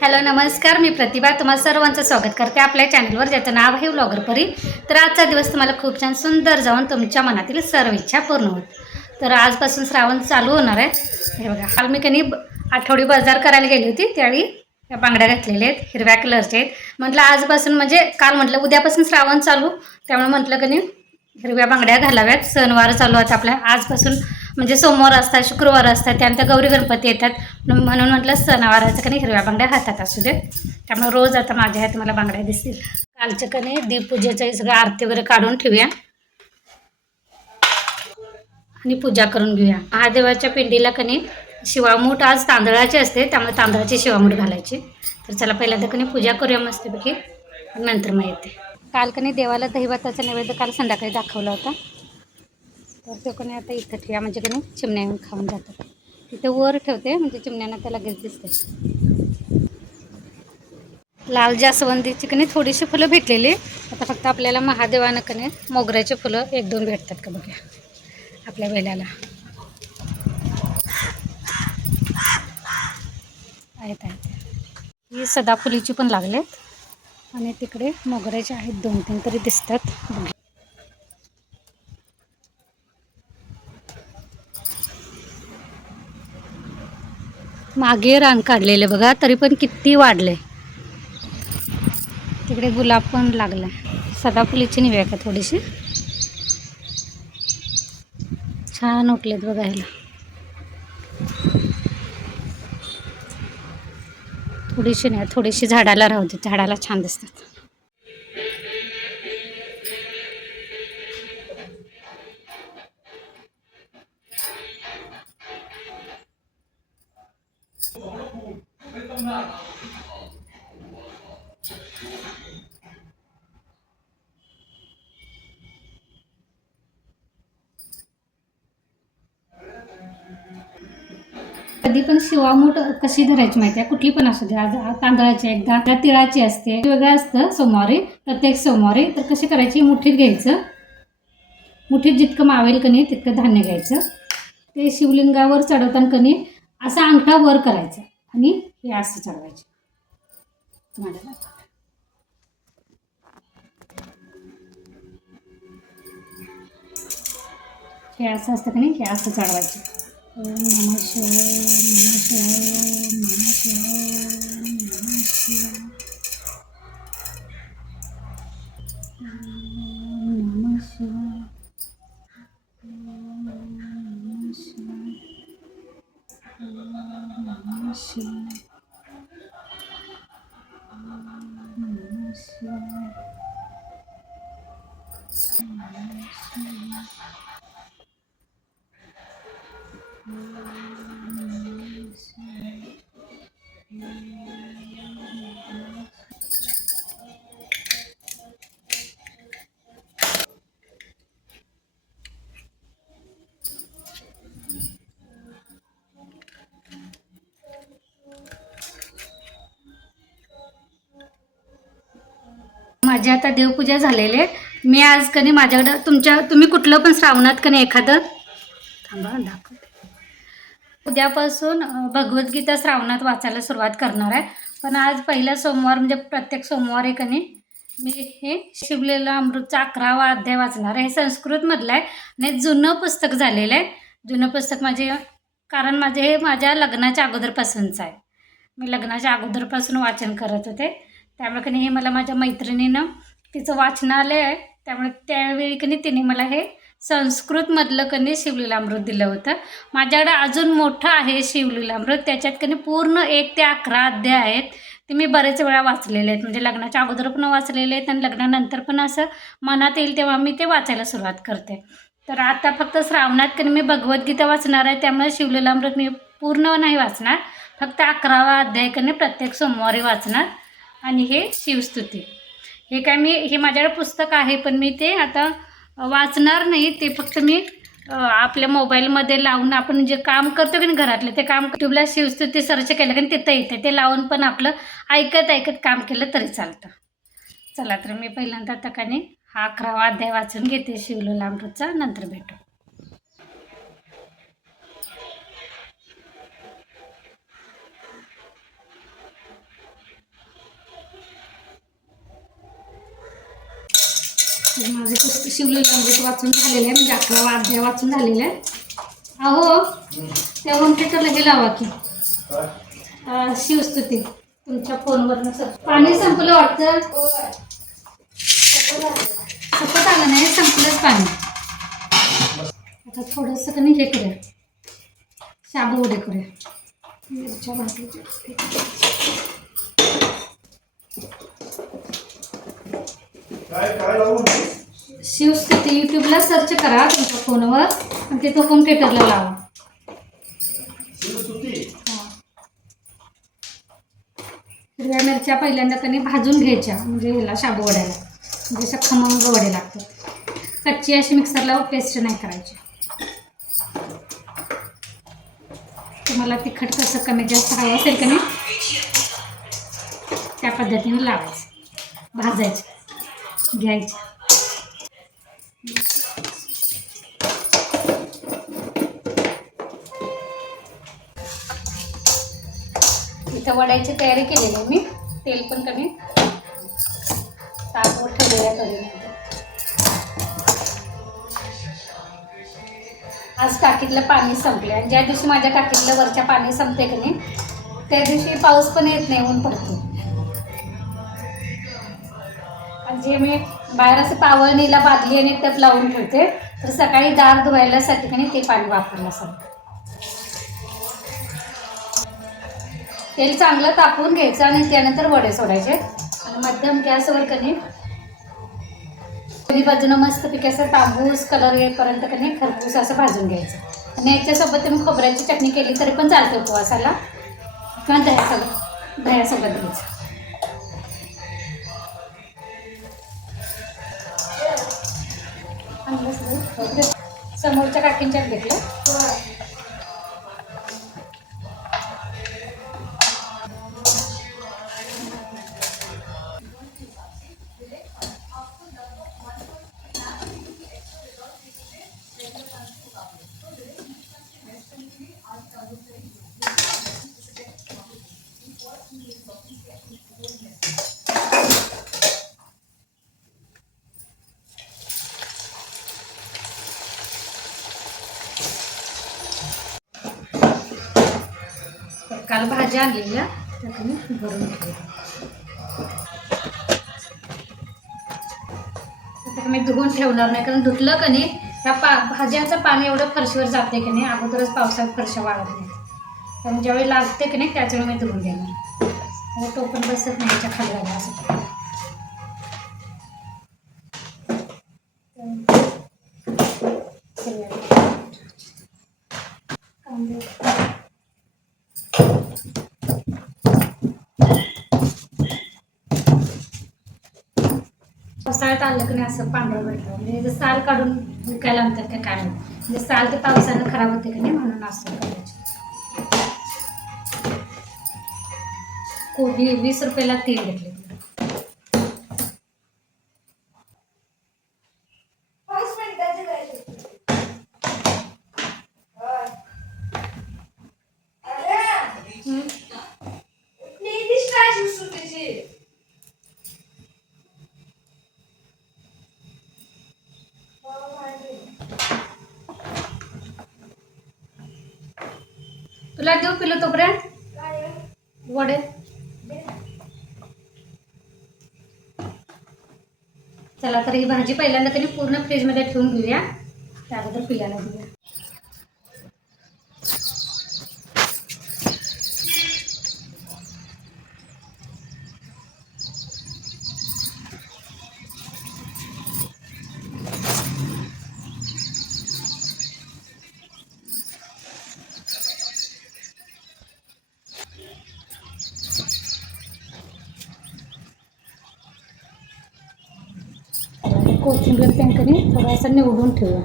Hello नमस्कार, मी प्रतिभा तुम्हाला सर्वांचं स्वागत करते आपल्या चॅनलवर, ज्याचं नाव आहे व्लॉगर परी. तर आजचा दिवस तुम्हाला खूप छान सुंदर जाऊन तुमच्या मनातील सर्व इच्छा पूर्ण होत. तर आजपासून श्रावण चालू होणार आहे. हे बघा, काल मी कधी आठवडी बाजार करायला गेली होती, त्यावेळी या बांगड्या घातलेल्या आहेत, हिरव्या कलरचे आहेत. म्हटलं आजपासून म्हणजे काल म्हटलं उद्यापासून श्रावण चालू, त्यामुळे म्हटलं कधी हिरव्या बांगड्या घालाव्यात. सणवार चालू आहेत आपल्या आजपासून, म्हणजे सोमवार असतात, शुक्रवार असतात, त्यानंतर गौरी गणपती येतात. म्हणून म्हटलं सणावाराचं कधी हिरव्या बांगड्या हातात असू दे. त्यामुळे रोज आता माझ्या ह्यात मला बांगड्या दिसतील. कालच्या कधी दीपपूजेचं सगळं आरती वगैरे काढून ठेवूया आणि पूजा करून घेऊया. महादेवाच्या पिंडीला कधी शिवामूठ आज तांदळाची असते, त्यामुळे तांदळाची शिवामूठ घालायची. तर चला पहिल्यांदा कधी पूजा करूया मस्तपैकी, नंतर मग येते. काल कधी देवाला दहीभाताचा नैवेद्य काल संध्याकाळी दाखवला होता. तर तो कधी आता इथं ठेवा, म्हणजे कधी चिमण्या येऊन खाऊन जातात. तिथे वर ठेवते म्हणजे चिमण्यांना त्या लगेच दिसते. लाल जास्वंदीची कधी थोडीशी फुलं भेटलेली. आता फक्त आपल्याला महादेवानं कधी मोगऱ्याचे फुलं 1-2 भेटतात का बघा आपल्या वेळेला. आहेत ही सदाफुलीची पण लागलेत आणि तिकडे मोगऱ्याचे आहेत 2-3 तरी दिसतात. मागे रान काढलेले बघा, तरी पण किती वाढले. तिकडे गुलाब पण लागला. सदाफुलीची निव्या का थोडीशी छान उठलेत बघा. ह्याला थोडीशी नाही, थोडीशी झाडाला राहू दे, झाडाला छान दिसतात. कधी पण शिवामूठ कशी धरायची माहिती आहे, कुठली पण असू दे. आज तांदळाची, एकदा त्या तिळाची असते, वेगळं असतं सोमवारी, प्रत्येक सोमवारी. तर कशी करायची, मुठीत घ्यायचं, मुठीत जितकं मावेल कणी तितकं धान्य घ्यायचं. ते शिवलिंगावर चढवताना कणी असा अंगठा वर करायचा आणि हे असं चढवायचे. हे असं असतं कणी, हे असं चढवायचं. ओम नमः शिवाय, नमः शिवाय, नमः शिवाय, नमः शिवाय, नमः शिवाय, नमः शिवाय, नमः शिवाय, नमः शिवाय. माझी आता देवपूजा झालेली आहे. मी आज कधी माझ्याकडं तुम्ही कुठलं पण श्रावणात कधी एखादं थांबा दाखवते. उद्यापासून भगवद्गीता श्रावणात वाचायला सुरुवात करणार आहे. पण आज पहिला सोमवार म्हणजे प्रत्येक सोमवारी कधी मी हे शिवलेला अमृतचा 11वा अध्याय वाचणार आहे. हे संस्कृतमधलं आहे आणि जुनं पुस्तक झालेलं आहे. जुनं पुस्तक कारण हे माझ्या लग्नाच्या अगोदरपासूनचं आहे. मी लग्नाच्या अगोदरपासून वाचन करत होते. त्यामुळे कधी हे मला माझ्या मैत्रिणीनं, तिचं वाचनालय आहे, त्यामुळे त्यावेळी कधी तिने मला हे संस्कृतमधलं कधी शिवलीलामृत दिलं होतं. माझ्याकडे अजून मोठं आहे शिवलीलामृत, त्याच्यात कधी पूर्ण 1 ते 11 अध्याय आहेत. ते मी बरेच वेळा वाचलेले आहेत, म्हणजे लग्नाच्या अगोदर पण वाचलेले आहेत आणि लग्नानंतर पण असं मनात येईल तेव्हा मी ते वाचायला सुरुवात करते. तर आता फक्त श्रावणात कधी मी भगवद्गीता वाचणार आहे, त्यामुळे शिवलीलामृत मी पूर्ण नाही वाचणार, फक्त 11वा अध्याय कधी प्रत्येक सोमवारी वाचणार. आणि हे शिवस्तुती, हे माझ्याकडे पुस्तक आहे, पण मी ते आता वाचणार नाही. ते फक्त मी आपल्या मोबाईलमध्ये लावून आपण जे काम करतो की नाही घरातले, ते काम यूट्यूबला शिवस्तुती सर्च केलं की तिथं येते, ते लावून पण आपलं ऐकत काम केलं तरी चालतं. चला तर मी पहिल्यांदा आता का नाही हा 11वा अध्याय वाचून घेते शिवलीलामृतचा, नंतर भेटू. तर माझं पुस्तक शिवलेलं अमृत वाचून झालेलं आहे, म्हणजे 11वा अध्याय वाचून झालेला आहे. अहो त्या होम थिएटरला हे लावा की शिवस्तुती तुमच्या फोनवरनं. सर पाणी संपलं वाटतं. सपत आलं नाही, संपलंच पाणी. आता थोडंसं कमी हे करूया, शाबू उडे करूया. मिरच्या भाजूच्या शिवस्तुती यूट्यूबला सर्च करा तुमच्या फोनवर आणि ते तो होम थिएटरला लावा. हिरव्या मिरच्या पहिल्यांदा कधी भाजून घ्यायच्या, म्हणजे ह्याला शाबू वड्याला, म्हणजे अशा खमंग वडे लागतात. कच्ची अशी मिक्सरला पेस्ट नाही करायची. तुम्हाला तिखट कसं कमी जास्त हवं असेल का नाही त्या पद्धतीने लावायचं, भाजायचं, घ्यायचं. इथं वड्याची तयारी केलेली आहे मी. तेल पण कमी तापवर ठेवलेलं आहे कढईमध्ये. आज टाकीतलं पाणी संपलं आणि ज्या दिवशी माझ्या टाकीतलं वरच्या पाणी संपते की नाही त्या दिवशी पाऊस पण येत नाही, ऊन पडतो. म्हणजे मी बाहेर असं पावळणीला बादली आणि टप लावून ठेवते, तर सकाळी दार धुवायलासाठी की नाही ते पाणी वापरलं असं. तेल चांगलं तापवून घ्यायचं आणि त्यानंतर वडे सोडायचे आणि मध्यम गॅसवर कधी दोन्ही बाजूनं मस्तपैकी असं तांबूस कलर येईपर्यंत कधी खरपूस असं भाजून घ्यायचं. आणि याच्यासोबत तुम्ही खोबऱ्याची चटणी केली तरी पण चालते उपवासाला, किंवा दह्यासोबत घ्यायचं. समोरच्या काकींच्यात घेतलं. काल भाज्या आणलेल्या त्यातून भरून घेतल्या. आता मी धुवून ठेवणार नाही, कारण धुतलं का नाही ह्या भाज्यांचं पाणी एवढं फरशीवर जाते की नाही, अगोदरच पावसात फरशा वाळत नाही, त्यामुळे ज्यावेळी लागते की नाही त्याच्यावेळी मी धुवून घेणार. आणि तो पण बसत नाही याच्या खाली आला असं. पावसाळ्यात आलं की नाही असं पांढरं भेटलं, म्हणजे साल काढून विकायला आणतात का काय, म्हणजे साल ते पावसानं खराब होते की नाही म्हणून असं करायचं. कोबी 20 रुपयाला 3 घेतले. तुला देऊ पिलो तोपर्यंत वडे. चला तर ही भाजी पहिल्यांदा तरी पूर्ण फ्रीजमध्ये ठेवून घेऊया, त्याबद्दल पिल्याला देऊया. कोथिंबीर त्यांनी थोडंसं निवडून ठेवूया.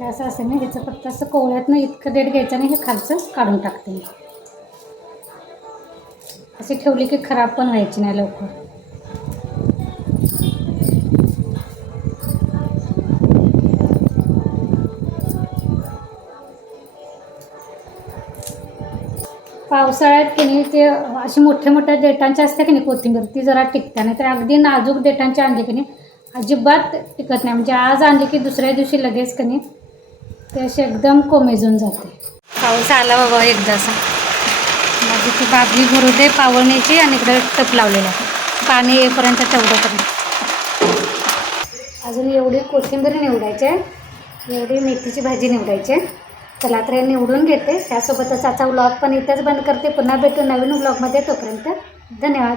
हे असं असेल ना, ह्याचं फक्त असं कोवळ्यातनं इतकं देठ घ्यायचं नाही, हे खालचं काढून टाकते. अशी ठेवली की खराब पण व्हायची नाही लवकर. पावसाळ्यात की नाही ते अशी मोठ्या मोठ्या देठांच्या असते की नाही कोथिंबीर, ती जरा टिकते. नाही तर अगदी नाजूक देठांची आणली की नाही अजिबात टिकत नाही. म्हणजे आज आणली की दुसऱ्या दिवशी लगेच का नाही ते असे एकदम कोमेजून जाते. पाऊस आला बाबा एकदाचा. माझी ती बादली भरू दे पावण्याची आणि इकडे टप लावलेला आहे पाणी येईपर्यंत तेवढं कमी. अजून एवढी कोथिंबीर निवडायची आहे, एवढी मेथीची भाजी निवडायची आहे. चला तर हे निवडून घेते. त्यासोबतच आजचा व्लॉग पण इथेच बंद करते. पुन्हा भेटू नवीन व्लॉगमध्ये. तोपर्यंत धन्यवाद.